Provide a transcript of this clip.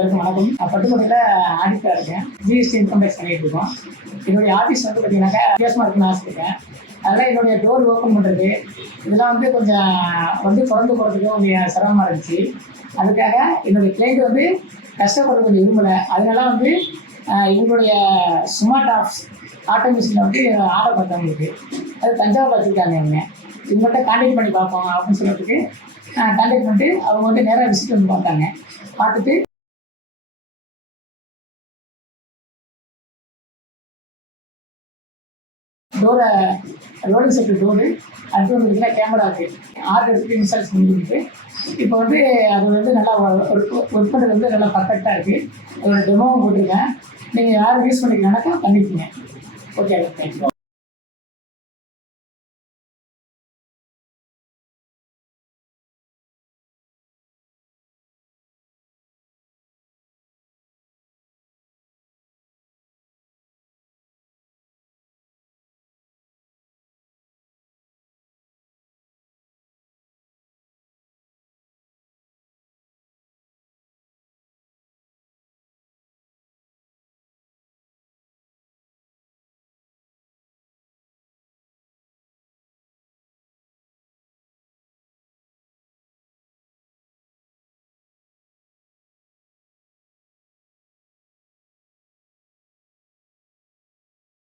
வணக்கம். நான் பட்டுக்கோட்டையில் ஆடிட்டராக இருக்கேன். ஜிஎஸ்டி இன்கம் டேக்ஸ் பண்ணிட்டு இருக்கோம். என்னுடைய ஆஃபீஸ் வந்து பார்த்தீங்கன்னாக்கா வித்தியாசமாக இருக்குன்னு ஆசைப்பட்டேன். அதெல்லாம் என்னுடைய டோர் ஓப்பன் பண்ணுறது இதெல்லாம் வந்து கொஞ்சம் தொடர்ந்து போகிறதுக்கு கொஞ்சம் சிரமமாக இருந்துச்சு. அதுக்காக என்னுடைய கிளைண்ட் வந்து கஷ்டப்படுறது கொஞ்சம் விரும்பலை. அதனால வந்து எங்களுடைய ஸ்மார்ட் ஆட்டோ மிஷினில் வந்து ஆர்டர் பார்த்தவங்களுக்கு அது தஞ்சாவூர் வச்சுருக்காங்க. இவங்கள்ட்ட கான்டாக்ட் பண்ணி பார்ப்போம் அப்படின்னு சொல்கிறதுக்கு கான்டாக்ட் பண்ணிட்டு அவங்க வந்து நேராக விசிட் வந்து பார்த்தாங்க. பார்த்துட்டு டோரை ரோலிங் செட்டு டோரு அடுத்து வந்து பார்த்தீங்கன்னா கேமரா இருக்குது. ஆர்டர் எடுத்துகிட்டு இன்ஸ்டால் பண்ணிக்கிட்டு இப்போ வந்து அது வந்து நல்லா ஒர்க் பண்ணுறது வந்து நல்லா பர்ஃபெக்டாக இருக்குது. அதோட டெமோவும் போட்டிருக்கேன். நீங்கள் யாரும் யூஸ் பண்ணிக்கலாம்னாக்கா பண்ணிக்கோங்க. Okay, thank you.